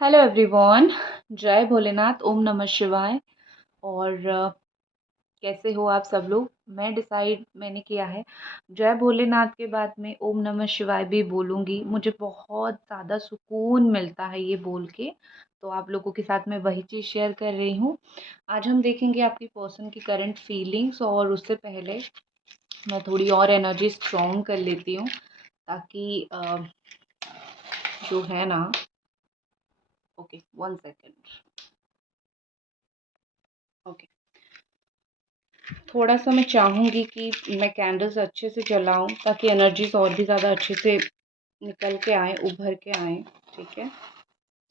Hello everyone. जय भोलेनाथ, ओम नमः शिवाय। और कैसे हो आप सब लोग? मैंने किया है, जय भोलेनाथ के बाद में ओम नमः शिवाय भी बोलूँगी। मुझे बहुत ज़्यादा सुकून मिलता है ये बोल के, तो आप लोगों के साथ मैं वही चीज़ शेयर कर रही हूँ। आज हम देखेंगे आपकी पर्सन की करंट फीलिंग्स, और उससे पहले मैं थोड़ी और एनर्जी स्ट्रॉन्ग कर लेती हूँ, ताकि जो है ना। Okay, 1 second. ओके, थोड़ा सा मैं चाहूँगी कि मैं कैंडल्स अच्छे से जलाऊँ, ताकि एनर्जीज और भी ज़्यादा अच्छे से निकल के आए, उभर के आए। ठीक है।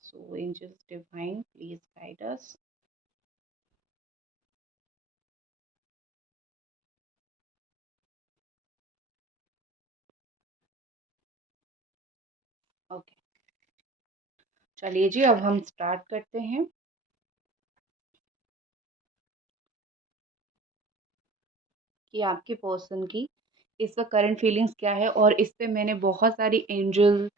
So angels divine, please guide us. Okay, चलिए जी, अब हम स्टार्ट करते हैं कि आपके पर्सन की इस वक्त करंट फीलिंग्स क्या है। और इस पे मैंने बहुत सारी एंजल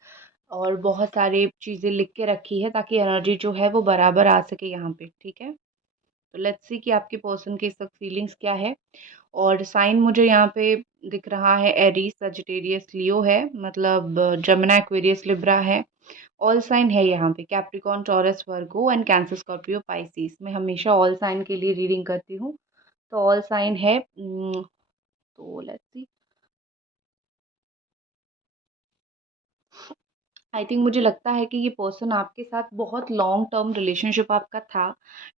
और बहुत सारी चीज़ें लिख के रखी है, ताकि एनर्जी जो है वो बराबर आ सके यहाँ पे। ठीक है, तो लेट्स सी कि आपके पर्सन की इस वक्त फीलिंग्स क्या है। और साइन मुझे यहाँ पे दिख रहा है एरीज, सजिटेरियस, लियो है, मतलब जमुना, एक्वेरियस, लिब्रा है। ऑल साइन है यहाँ पे Capricorn, taurus, Virgo and cancer, Scorpio, Pisces. मैं हमेशा ऑल साइन के लिए रीडिंग करती हूँ, तो ऑल साइन है। तो लेट्स सी। आई थिंक मुझे लगता है कि ये पर्सन आपके साथ बहुत लॉन्ग टर्म रिलेशनशिप आपका था।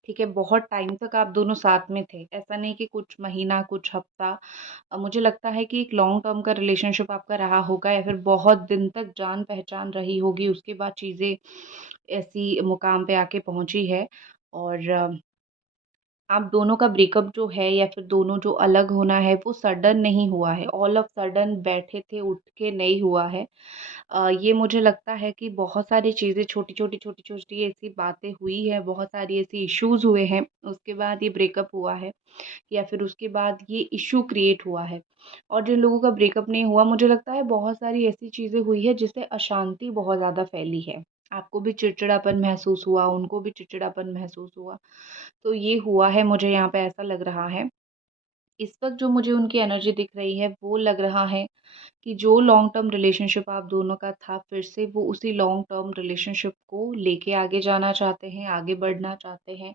ठीक है, बहुत टाइम तक आप दोनों साथ में थे, ऐसा नहीं कि कुछ महीना, कुछ हफ्ता। मुझे लगता है कि एक लॉन्ग टर्म का रिलेशनशिप आपका रहा होगा, या फिर बहुत दिन तक जान पहचान रही होगी, उसके बाद चीज़ें ऐसी मुकाम पे आके पहुंची है। और आप दोनों का ब्रेकअप जो है, या फिर दोनों जो अलग होना है, वो सडन नहीं हुआ है, ऑल ऑफ सडन बैठे थे उठ के नहीं हुआ है। ये मुझे लगता है कि बहुत सारी चीज़ें, छोटी-छोटी ऐसी बातें हुई हैं, बहुत सारी ऐसी इश्यूज़ हुए हैं, उसके बाद ये ब्रेकअप हुआ है, या फिर उसके बाद ये इश्यू क्रिएट हुआ है। और जिन लोगों का ब्रेकअप नहीं हुआ, मुझे लगता है बहुत सारी ऐसी चीज़ें हुई है जिससे अशांति बहुत ज़्यादा फैली है। आपको भी चिड़चिड़ापन महसूस हुआ, उनको भी चिड़चिड़ापन महसूस हुआ। तो ये हुआ है, मुझे यहाँ पे ऐसा लग रहा है। इस वक़्त जो मुझे उनकी एनर्जी दिख रही है, वो लग रहा है कि जो लॉन्ग टर्म रिलेशनशिप आप दोनों का था, फिर से वो उसी लॉन्ग टर्म रिलेशनशिप को लेके आगे जाना चाहते हैं, आगे बढ़ना चाहते हैं।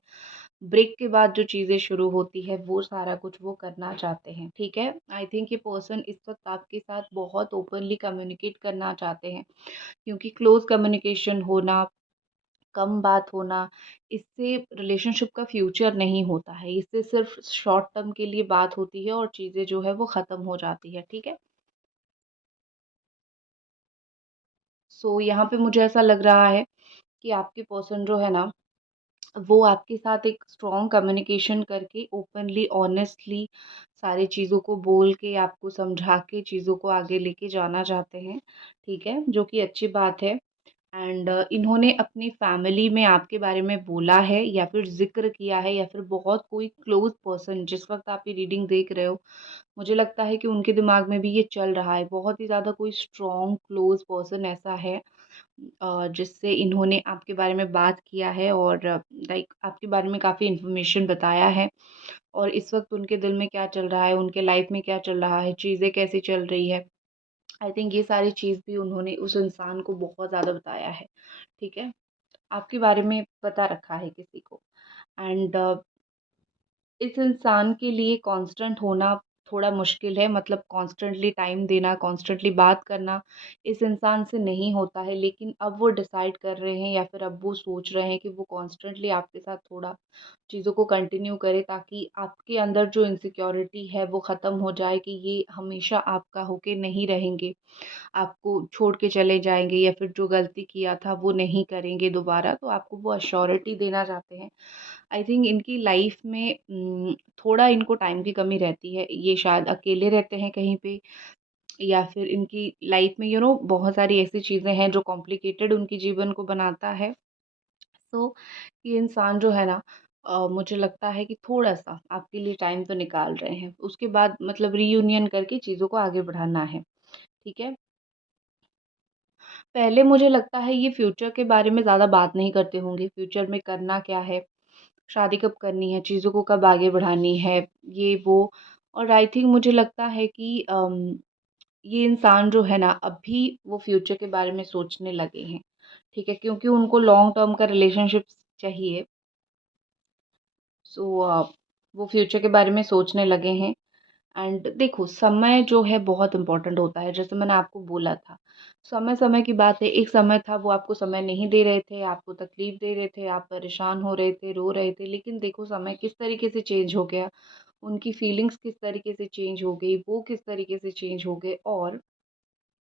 ब्रेक के बाद जो चीज़ें शुरू होती है, वो सारा कुछ वो करना चाहते हैं। ठीक है? आई थिंक ये पर्सन इस वक़्त आपके साथ बहुत ओपनली कम्युनिकेट करना चाहते हैं, क्योंकि क्लोज़ कम्युनिकेशन होना, कम बात होना, इससे रिलेशनशिप का फ्यूचर नहीं होता है। इससे सिर्फ़ शॉर्ट टर्म के लिए बात होती है, और चीज़ें जो है वो ख़त्म हो जाती है। ठीक है? सो यहाँ पे मुझे ऐसा लग रहा है कि आपके पर्सन जो है ना, वो आपके साथ एक स्ट्रॉन्ग कम्युनिकेशन करके, ओपनली, ऑनेस्टली सारी चीज़ों को बोल के, आपको समझा के चीज़ों को आगे लेके जाना चाहते हैं। ठीक है? जो कि अच्छी बात है। एंड इन्होंने अपनी फैमिली में आपके बारे में बोला है, या फिर ज़िक्र किया है, या फिर बहुत कोई क्लोज़ पर्सन, जिस वक़्त आप ये रीडिंग देख रहे हो, मुझे लगता है कि उनके दिमाग में भी ये चल रहा है। बहुत ही ज़्यादा कोई स्ट्रॉन्ग क्लोज़ पर्सन ऐसा है, जिससे इन्होंने आपके बारे में बात किया है, और लाइक आपके बारे में काफ़ी इन्फॉर्मेशन बताया है। और इस वक़्त उनके दिल में क्या चल रहा है, उनके लाइफ़ में क्या चल रहा है, चीज़ें कैसी चल रही है, आई थिंक ये सारी चीज़ भी उन्होंने उस इंसान को बहुत ज़्यादा बताया है। ठीक है? आपके बारे में बता रखा है किसी को। एंड इस इंसान के लिए कांस्टेंट होना थोड़ा मुश्किल है, मतलब कॉन्स्टेंटली टाइम देना, कॉन्स्टेंटली बात करना इस इंसान से नहीं होता है। लेकिन अब वो डिसाइड कर रहे हैं, या फिर अब वो सोच रहे हैं कि वो कॉन्स्टेंटली आपके साथ थोड़ा चीज़ों को कंटिन्यू करें, ताकि आपके अंदर जो इनसिक्योरिटी है वो ख़त्म हो जाए, कि ये हमेशा आपका होके नहीं रहेंगे, आपको छोड़ के चले जाएँगे, या फिर जो गलती किया था वो नहीं करेंगे दोबारा, तो आपको वो एश्योरिटी देना चाहते हैं। आई थिंक इनकी लाइफ़ में थोड़ा इनको टाइम की कमी रहती है। ये शायद अकेले रहते हैं कहीं पे, या फिर इनकी लाइफ़ में बहुत सारी ऐसी चीज़ें हैं जो कॉम्प्लिकेटेड उनके जीवन को बनाता है। सो ये इंसान जो है ना, मुझे लगता है कि थोड़ा-सा आपके लिए टाइम तो निकाल रहे हैं। उसके बाद मतलब रियूनियन करके चीज़ों को आगे बढ़ाना है। ठीक है? पहले मुझे लगता है ये फ्यूचर के बारे में ज़्यादा बात नहीं करते होंगे, फ्यूचर में करना क्या है, शादी कब करनी है, चीज़ों को कब आगे बढ़ानी है, ये वो। और आई थिंक मुझे लगता है कि ये इंसान जो है ना अभी वो फ्यूचर के बारे में सोचने लगे हैं, ठीक है? क्योंकि उनको लॉन्ग टर्म का रिलेशनशिप चाहिए। सो वो फ्यूचर के बारे में सोचने लगे हैं। एंड देखो, समय जो है बहुत इम्पोर्टेंट होता है, जैसे मैंने आपको बोला था, समय समय की बात है। एक समय था वो आपको समय नहीं दे रहे थे, आपको तकलीफ दे रहे थे, आप परेशान हो रहे थे, रो रहे थे, लेकिन देखो समय किस तरीके से चेंज हो गया, उनकी फीलिंग्स किस तरीके से चेंज हो गई, वो किस तरीके से चेंज हो गए। और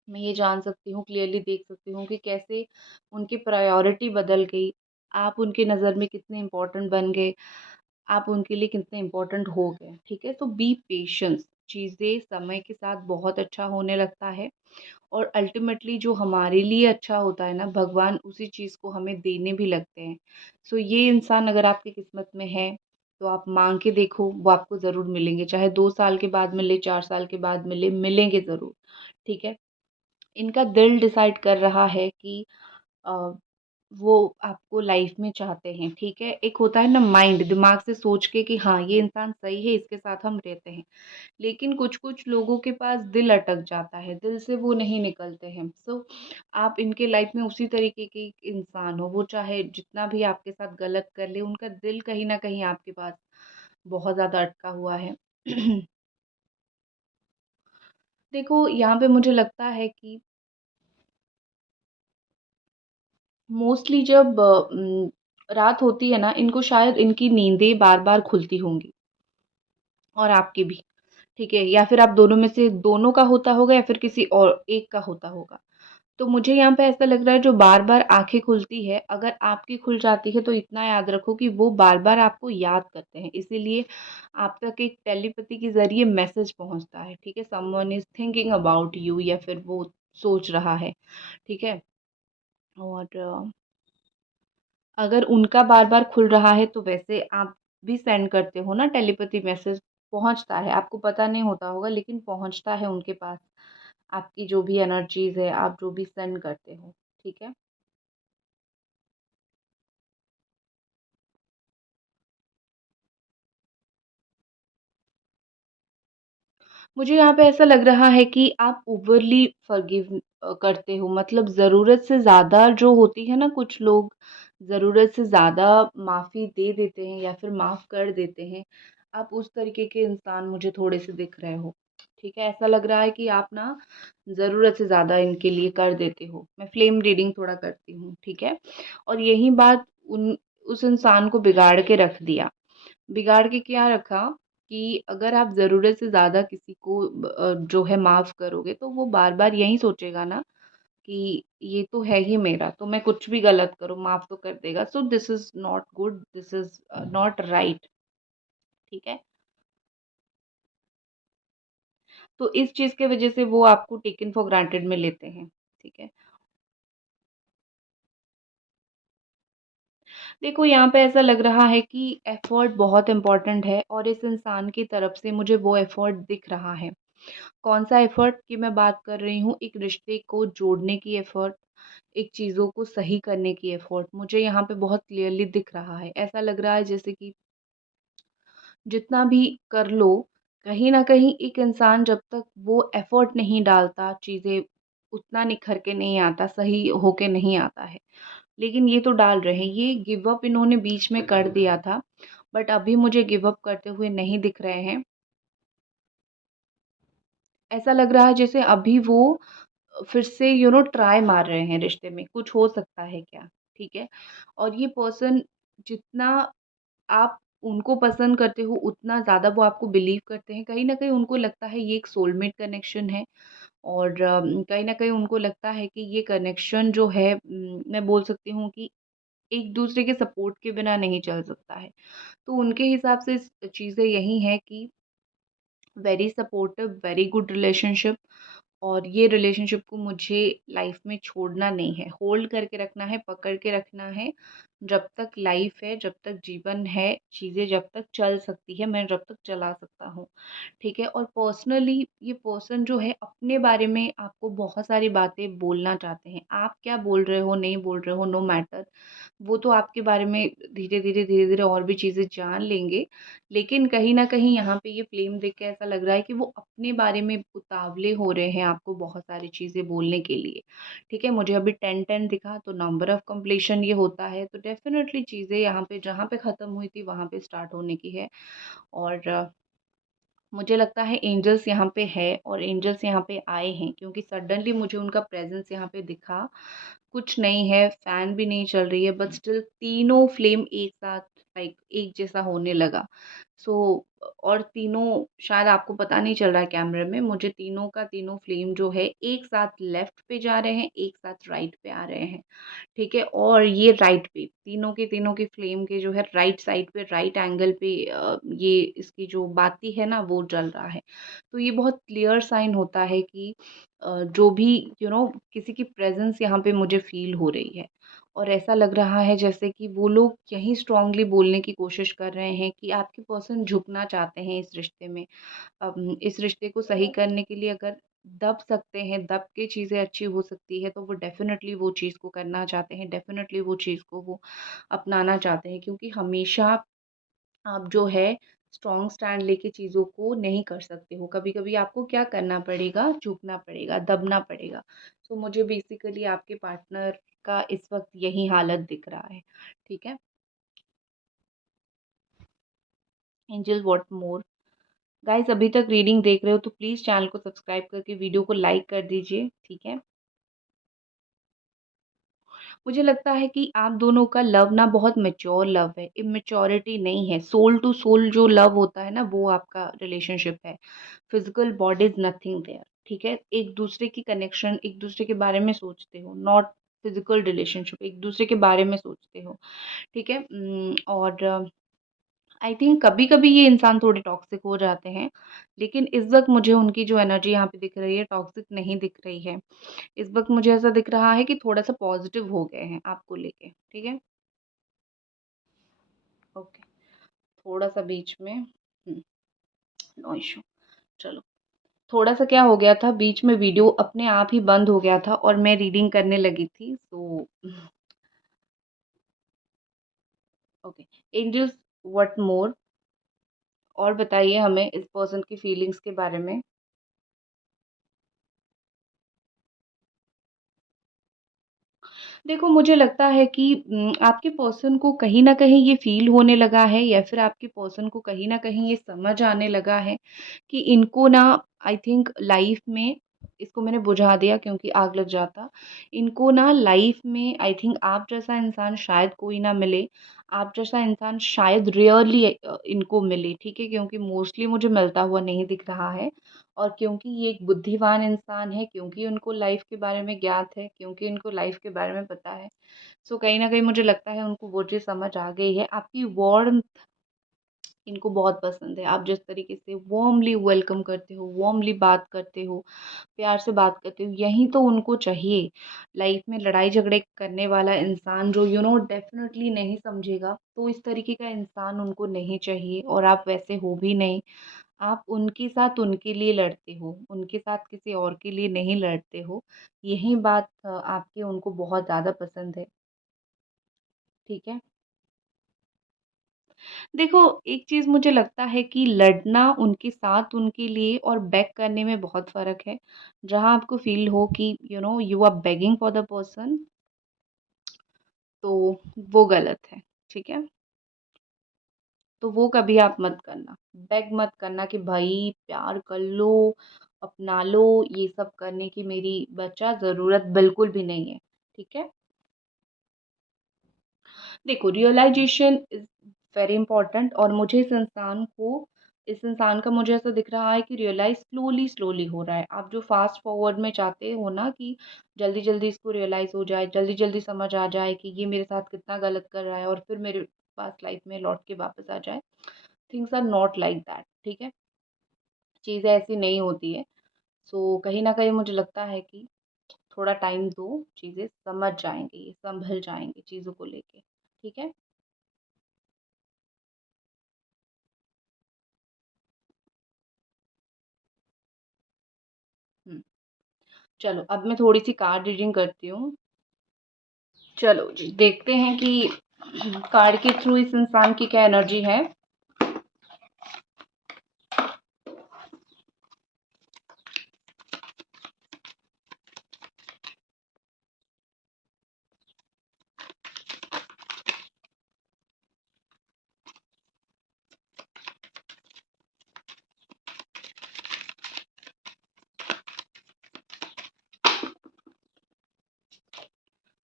मैं ये जान सकती हूँ, क्लियरली देख सकती हूँ कि कैसे उनकी प्रायोरिटी बदल गई, आप उनकी नज़र में कितने इम्पोर्टेंट बन गए, आप उनके लिए कितने इम्पोर्टेंट हो गए, ठीक है? तो बी पेशेंस, चीज़ें समय के साथ बहुत अच्छा होने लगता है। और अल्टीमेटली जो हमारे लिए अच्छा होता है ना, भगवान उसी चीज़ को हमें देने भी लगते हैं। सो ये इंसान अगर आपकी किस्मत में है, तो आप माँग के देखो, वो आपको ज़रूर मिलेंगे, चाहे 2 साल के बाद मिले, 4 साल के बाद मिले, मिलेंगे ज़रूर, ठीक है? इनका दिल डिसाइड कर रहा है कि अ, वो आपको लाइफ में चाहते हैं, ठीक है? एक होता है ना माइंड, दिमाग से सोच के कि हाँ, ये इंसान सही है, इसके साथ हम रहते हैं। लेकिन कुछ-कुछ लोगों के पास दिल अटक जाता है, दिल से वो नहीं निकलते हैं। सो आप इनके लाइफ में उसी तरीके के एक इंसान हो, वो चाहे जितना भी आपके साथ गलत कर ले, उनका दिल कहीं न कहीं आपके पास बहुत ज़्यादा अटका हुआ है। देखो, यहाँ पे मुझे लगता है कि मोस्टली जब रात होती है ना, इनको शायद इनकी नींदें बार-बार खुलती होंगी, और आपकी भी, ठीक है? या फिर आप दोनों में से दोनों का होता होगा, या फिर किसी और एक का होता होगा। तो मुझे यहाँ पे ऐसा लग रहा है, जो बार-बार आँखें खुलती है, अगर आपकी खुल जाती है तो इतना याद रखो कि वो बार-बार आपको याद करते हैं। इसीलिए आप तक एक टेलीपैथी के ज़रिए मैसेज पहुँचता है, ठीक है? Someone is thinking about you, या फिर वो सोच रहा है, ठीक है? और अगर उनका बार-बार खुल रहा है, तो वैसे आप भी सेंड करते हो ना टेलीपैथी मैसेज, पहुँचता है, आपको पता नहीं होता होगा लेकिन पहुँचता है उनके पास, आपकी जो भी एनर्जीज़ है, आप जो भी सेंड करते हो, ठीक है? मुझे यहाँ पे ऐसा लग रहा है कि आप ओवरली फॉरगिव करते हो, मतलब ज़रूरत से ज़्यादा जो होती है ना, कुछ लोग ज़रूरत से ज़्यादा माफ़ी दे देते हैं या फिर माफ़ कर देते हैं। आप उस तरीके के इंसान मुझे थोड़े से दिख रहे हो, ठीक है? ऐसा लग रहा है कि आप ना ज़रूरत से ज़्यादा इनके लिए कर देते हो। मैं फ्लेम रीडिंग थोड़ा करती हूँ, ठीक है? और यही बात उन उस इंसान को बिगाड़ के रख दिया। बिगाड़ के क्या रखा कि अगर आप ज़रूरत से ज़्यादा किसी को जो है माफ़ करोगे, तो वो बार-बार यही सोचेगा ना कि ये तो है ही मेरा, तो मैं कुछ भी गलत करूँ माफ़ तो कर देगा। So this is not good, this is not right, ठीक है? तो इस चीज़ की वज़ह से वो आपको टेकन फॉर ग्रांटेड में लेते हैं, ठीक है? देखो, यहाँ पे ऐसा लग रहा है कि एफ़र्ट बहुत इम्पोर्टेंट है, और इस इंसान की तरफ से मुझे वो एफ़र्ट दिख रहा है। कौन-सा एफ़र्ट की मैं बात कर रही हूँ, एक रिश्ते को जोड़ने की एफ़र्ट, एक चीज़ों को सही करने की एफ़र्ट, मुझे यहाँ पे बहुत क्लियरली दिख रहा है। ऐसा लग रहा है जैसे कि जितना भी कर लो, कहीं न कहीं एक इंसान जब तक वो एफ़र्ट नहीं डालता, चीज़ें उतना निखर के नहीं आता, सही होके नहीं आता है। लेकिन ये तो डाल रहे हैं, ये गिव अप इन्होंने बीच में कर दिया था, बट अभी मुझे गिव अप करते हुए नहीं दिख रहे हैं। ऐसा लग रहा है जैसे अभी वो फिर से ट्राई मार रहे हैं रिश्ते में, कुछ हो सकता है क्या, ठीक है? और ये पर्सन, जितना आप उनको पसंद करते हो, उतना ज़्यादा वो आपको बिलीव करते हैं। कहीं न कहीं उनको लगता है ये एक सोलमेट कनेक्शन है, और कहीं न कहीं उनको लगता है कि ये कनेक्शन जो है, मैं बोल सकती हूँ कि एक-दूसरे के सपोर्ट के बिना नहीं चल सकता है। तो उनके हिसाब से चीज़ें यही हैं कि very supportive, very good relationship, और ये रिलेशनशिप को मुझे लाइफ में छोड़ना नहीं है, होल्ड करके रखना है, पकड़ के रखना है। जब तक लाइफ है, जब तक जीवन है, चीज़ें जब तक चल सकती है, मैं जब तक चला सकता हूँ, ठीक है? और पर्सनली ये पर्सन जो है अपने बारे में आपको बहुत सारी बातें बोलना चाहते हैं। आप क्या बोल रहे हो, नहीं बोल रहे हो, नो मैटर। वो तो आपके बारे में धीरे-धीरे और भी चीज़ें जान लेंगे। लेकिन कहीं न कहीं यहाँ पे ये फ़्लेम देख के ऐसा लग रहा है कि वो अपने बारे में उतावले हो रहे हैं आपको बहुत सारी चीज़ें बोलने के लिए। ठीक है? मुझे अभी 10-10 दिखा तो नंबर ऑफ़ कंप्लीशन ये होता है, तो डेफ़िनेटली चीज़ें यहाँ पे जहाँ पे ख़त्म हुई थी वहाँ पे स्टार्ट होने की है। और मुझे लगता है एंजल्स यहाँ पे है और एंजल्स यहाँ पे आए हैं क्योंकि सडनली मुझे उनका प्रेजेंस यहाँ पे दिखा। कुछ नहीं है, फैन भी नहीं चल रही है, बट स्टिल तीनों फ्लेम एक साथ लाइक एक जैसा होने लगा। सो और तीनों शायद आपको पता नहीं चल रहा है कैमरे में, मुझे तीनों का तीनों फ्लेम जो है एक साथ लेफ्ट पे जा रहे हैं, एक साथ राइट पे आ रहे हैं। ठीक है? और ये राइट पे, तीनों के तीनों की फ्लेम के जो है राइट साइड पे, राइट एंगल पे ये इसकी जो बाती है ना वो जल रहा है। तो ये बहुत क्लियर साइन होता है कि जो भी किसी की प्रेज़ेंस यहाँ पे मुझे फ़ील हो रही है। और ऐसा लग रहा है जैसे कि वो लोग यही स्ट्रॉन्गली बोलने की कोशिश कर रहे हैं कि आपके पर्सन झुकना चाहते हैं इस रिश्ते में। इस रिश्ते को सही करने के लिए अगर दब सकते हैं, दब के चीज़ें अच्छी हो सकती है, तो वो डेफ़िनेटली वो चीज़ को करना चाहते हैं, डेफ़िनेटली वो चीज़ को वो अपनाना चाहते हैं क्योंकि हमेशा आप जो है स्ट्रॉन्ग स्टैंड लेके चीज़ों को नहीं कर सकते हो। कभी-कभी आपको क्या करना पड़ेगा, झुकना पड़ेगा, दबना पड़ेगा। तो मुझे बेसिकली आपके पार्टनर का इस वक़्त यही हालत दिख रहा है, ठीक है? Angel what more? गाइस अभी तक रीडिंग देख रहे हो तो प्लीज़ चैनल को सब्सक्राइब करके वीडियो को लाइक कर दीजिए, ठीक है? मुझे लगता है कि आप दोनों का लव ना बहुत मैच्योर लव है, इमैच्योरिटी नहीं है। सोल टू सोल जो लव होता है ना वो आपका रिलेशनशिप है। Physical body is nothing there, ठीक है? एक दूसरे की कनेक्शन, एक दूसरे के बारे में सोचते हो, नॉट फिज़िकल रिलेशनशिप, एक दूसरे के बारे में सोचते हो, ठीक है? और आई थिंक कभी-कभी ये इंसान थोड़े टॉक्सिक हो जाते हैं, लेकिन इस वक़्त मुझे उनकी जो एनर्जी यहाँ पे दिख रही है, टॉक्सिक नहीं दिख रही है। इस वक़्त मुझे ऐसा दिख रहा है कि थोड़ा-सा पॉज़िटिव हो गए हैं आपको लेके, ठीक है? ओके, थोड़ा-सा बीच में नो इश्यू, चलो। थोड़ा-सा क्या हो गया था, बीच में वीडियो अपने आप ही बंद हो गया था और मैं रीडिंग करने लगी थी, so okay. Angels what more? और बताइए हमें इस पर्सन की फीलिंग्स के बारे में। देखो मुझे लगता है कि आपके पर्सन को कहीं न कहीं ये फ़ील होने लगा है या फिर आपके पर्सन को कहीं न कहीं ये समझ आने लगा है कि इनको ना आई थिंक लाइफ़ में इसको मैंने बुझा दिया क्योंकि आग लग जाता। इनको ना लाइफ़ में आई थिंक आप जैसा इंसान शायद कोई ना मिले। आप जैसा इंसान शायद रेयरली इनको मिले, ठीक है? क्योंकि मोस्टली मुझे मिलता हुआ नहीं दिख रहा है। और क्योंकि ये एक बुद्धिमान इंसान है, क्योंकि उनको लाइफ़ के बारे में ज्ञात है, क्योंकि उनको लाइफ़ के बारे में पता है, सो कहीं न कहीं मुझे लगता है उनको वो चीज़ समझ आ गई है। आपकी वार्म्थ इनको बहुत पसंद है। आप जिस तरीके से वार्मली वेलकम करते हो, वार्मली बात करते हो, प्यार से बात करते हो, यही तो उनको चाहिए। लाइफ़ में लड़ाई-झगड़े करने वाला इंसान जो डेफ़िनेटली नहीं समझेगा, तो इस तरीके का इंसान उनको नहीं चाहिए और आप वैसे हो भी नहीं। आप उनके साथ उनके लिए लड़ते हो, उनके साथ किसी और के लिए नहीं लड़ते हो। यही बात आपकी उनको बहुत ज़्यादा पसंद है, ठीक है? देखो, एक चीज़ मुझे लगता है कि लड़ना उनके साथ उनके लिए और बेग करने में बहुत फ़र्क है। जहाँ आपको फ़ील हो कि you are begging for the person, तो वो गलत है, ठीक है? तो वो कभी आप मत करना। बेग मत करना कि भाई प्यार कर लो, अपना लो, ये सब करने की मेरी बच्चा ज़रूरत बिल्कुल भी नहीं है, ठीक है? देखो रियलाइज़ेशन इज़ वेरी इम्पोर्टेंट और मुझे इस इंसान का मुझे ऐसा दिख रहा है कि रियलाइज़ स्लोली-स्लोली हो रहा है। आप जो फ़ास्ट फॉरवर्ड में चाहते हो ना कि जल्दी-जल्दी इसको रियलाइज़ हो जाए, जल्दी-जल्दी समझ आ जाए कि ये मेरे साथ कितना गलत कर रहा है और फिर मेरे पास लाइफ़ में लौट के वापस आ जाए। Things are not like that, ठीक है? चीज़ें ऐसी नहीं होती है। सो कहीं न कहीं मुझे लगता है कि थोड़ा टाइम दो, चीज़ें समझ जाएँगे, ये संभल जाएँगे चीज़ों को लेके। ठीक है? हुँ, चलो अब मैं थोड़ी-सी कार्ड रीडिंग करती हूँ। चलो जी, देखते हैं कि कार्ड के थ्रू इस इंसान की क्या एनर्जी है।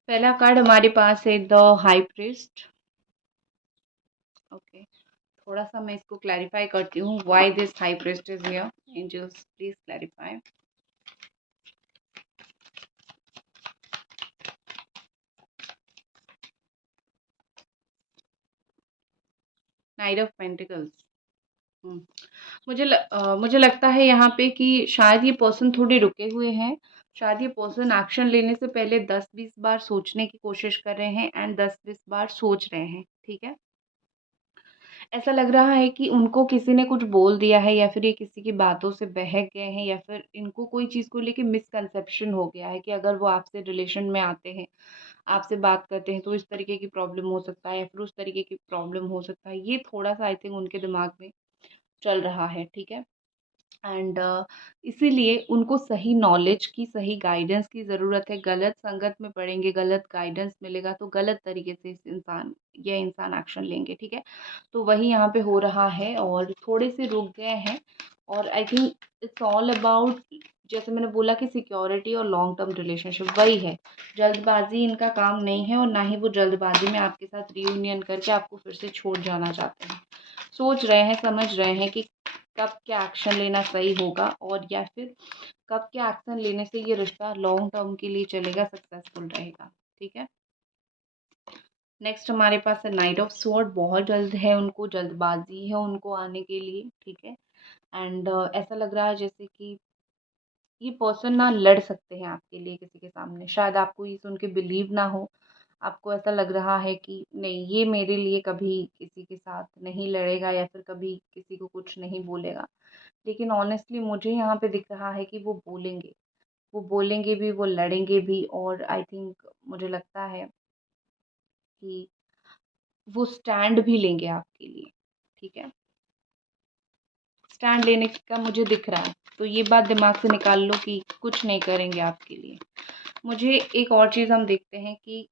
पहला कार्ड हमारे पास है द हाई प्रीस्ट। ओके, थोड़ा-सा मैं इसको क्लैरिफ़ाई करती हूँ, why this high priest is here? Angels please clarify. Knight of pentacles. हुँ। मुझे लगता है यहाँ पे कि शायद ये पर्सन थोड़े रुके हुए हैं। शायद ये पर्सन एक्शन लेने से पहले 10-20 बार सोचने की कोशिश कर रहे हैं एंड 10-20 बार सोच रहे हैं, ठीक है? ऐसा लग रहा है कि उनको किसी ने कुछ बोल दिया है या फिर ये किसी की बातों से बहक गए हैं या फिर इनको कोई चीज़ को लेके मिसकंसेप्शन हो गया है कि अगर वो आपसे रिलेशन में आते हैं, आपसे बात करते हैं तो इस तरीके की प्रॉब्लम हो सकता है या फिर उस तरीके की प्रॉब्लम हो सकता है। ये थोड़ा-सा आई थिंक उनके दिमाग में चल रहा है, ठीक है? एंड इसीलिए उनको सही नॉलेज की, सही गाइडेंस की ज़रूरत है। गलत संगत में पड़ेंगे, गलत गाइडेंस मिलेगा तो गलत तरीके से ये इंसान एक्शन लेंगे, ठीक है? तो वही यहाँ पे हो रहा है और थोड़े से रुक गए हैं और I think it's all about, जैसे मैंने बोला कि सिक्योरिटी और लॉन्ग टर्म रिलेशनशिप वही है। जल्दबाज़ी इनका काम नहीं है और ना ही वो जल्दबाज़ी में आपके साथ रियूनियन करके आपको फिर से छोड़ जाना चाहते हैं। सोच रहे हैं, समझ रहे हैं कि कब क्या एक्शन लेना सही होगा और या फिर कब क्या एक्शन लेने से ये रिश्ता लॉन्ग टर्म के लिए चलेगा, सक्सेसफुल रहेगा, ठीक है? नेक्स्ट हमारे पास है नाइट ऑफ स्वॉर्ड। बहुत जल्द है, उनको जल्दबाजी है उनको आने के लिए, ठीक है? एंड ऐसा लग रहा है जैसे कि ये पर्सन ना लड़ सकते हैं आपके लिए किसी के सामने। शायद आपको ये सुन के बिलीव ना हो, आपको ऐसा लग रहा है कि नहीं, ये मेरे लिए कभी किसी के साथ नहीं लड़ेगा या फिर कभी किसी को कुछ नहीं बोलेगा। लेकिन ऑनेस्टली मुझे यहाँ पे दिख रहा है कि वो बोलेंगे भी, वो लड़ेंगे भी और आई थिंक मुझे लगता है कि वो स्टैंड भी लेंगे आपके लिए, ठीक है? स्टैंड लेने का मुझे दिख रहा है, तो ये बात दिमाग से निकाल लो कि कुछ नहीं करेंगे आपके लिए। मुझे एक और चीज़ हम देखते हैं कि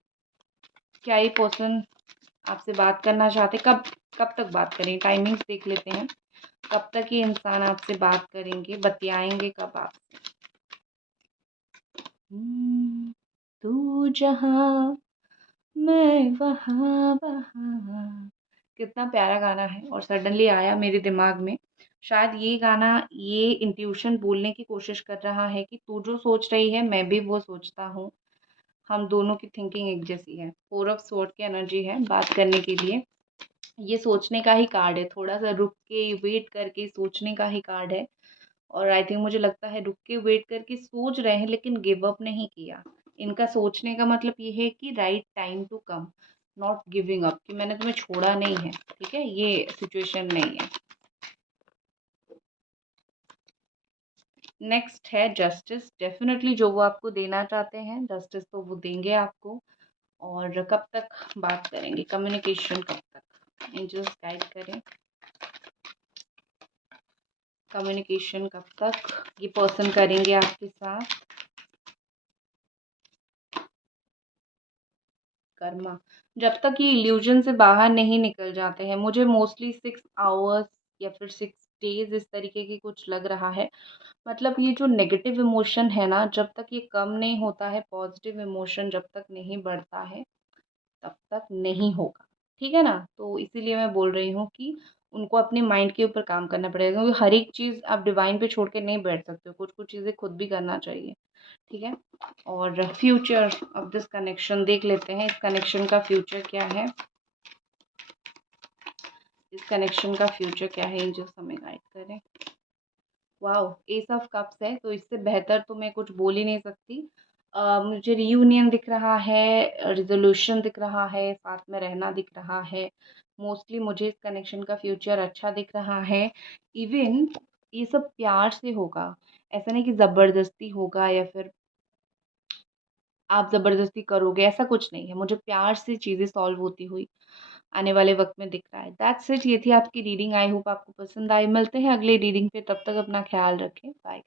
क्या ये पर्सन आपसे बात करना चाहते, कब कब तक बात करें, टाइमिंग्स देख लेते हैं। कब तक ये इंसान आपसे बात करेंगे, बतियाएँगे कब आपसे? तू जहाँ मैं वहाँ वहाँ। कितना प्यारा गाना है और सडनली आया मेरे दिमाग में। शायद ये गाना ये इंट्यूशन बोलने की कोशिश कर रहा है कि तू जो सोच रही है मैं भी वो सोचता हूँ। हम दोनों की थिंकिंग एक जैसी है। 4 ऑफ स्वॉर्ड की एनर्जी है बात करने के लिए। ये सोचने का ही कार्ड है, थोड़ा-सा रुक के वेट करके सोचने का ही कार्ड है। और आई थिंक मुझे लगता है रुक के वेट करके सोच रहे हैं लेकिन गिव अप नहीं किया। इनका सोचने का मतलब ये है कि right time to come, not giving up, कि मैंने तुम्हें छोड़ा नहीं है, ठीक है? ये सिचुएशन नहीं है। नेक्स्ट है जस्टिस। डेफिनेटली जो वो आपको देना चाहते हैं जस्टिस तो वो देंगे आपको। और कब तक बात करेंगे, कम्युनिकेशन कब तक, एंजल्स गाइड करें। कम्युनिकेशन कब तक ये पर्सन करेंगे आपके साथ। कर्मा, जब तक ये इल्यूजन से बाहर नहीं निकल जाते हैं, मुझे मोस्टली 6 आवर्स या फिर 6 डेज इस तरीके की कुछ लग रहा है। मतलब ये जो नेगेटिव इमोशन है ना, जब तक ये कम नहीं होता है, पॉजिटिव इमोशन जब तक नहीं बढ़ता है तब तक नहीं होगा, ठीक है ना? तो इसीलिए मैं बोल रही हूँ कि उनको अपने माइंड के ऊपर काम करना पड़ेगा क्योंकि हर एक चीज़ आप डिवाइन पे छोड़ के नहीं बैठ सकते हो, कुछ-कुछ चीज़ें खुद भी करना चाहिए, ठीक है? और फ्यूचर ऑफ दिस कनेक्शन देख लेते हैं, इस कनेक्शन का फ्यूचर क्या है? इस कनेक्शन का फ्यूचर क्या है? एंजल्स हमें गाइड करें। वाओ! एस ऑफ कप्स है, तो इससे बेहतर तो मैं कुछ बोल ही नहीं सकती। मुझे रियूनियन दिख रहा है, रिज़ोल्यूशन दिख रहा है, साथ में रहना दिख रहा है। मोस्टली मुझे इस कनेक्शन का फ्यूचर अच्छा दिख रहा है। इवन ये सब प्यार से होगा, ऐसा नहीं कि ज़बरदस्ती होगा या फिर आप ज़बरदस्ती करोगे, ऐसा कुछ नहीं है। मुझे प्यार से चीज़ें सॉल्व होती हुई आने वाले वक़्त में दिख रहा है। दैट्स इट, ये थी आपकी रीडिंग। आई होप आपको पसंद आई। मिलते हैं अगले रीडिंग पे, तब तक अपना ख़्याल रखें। बाय।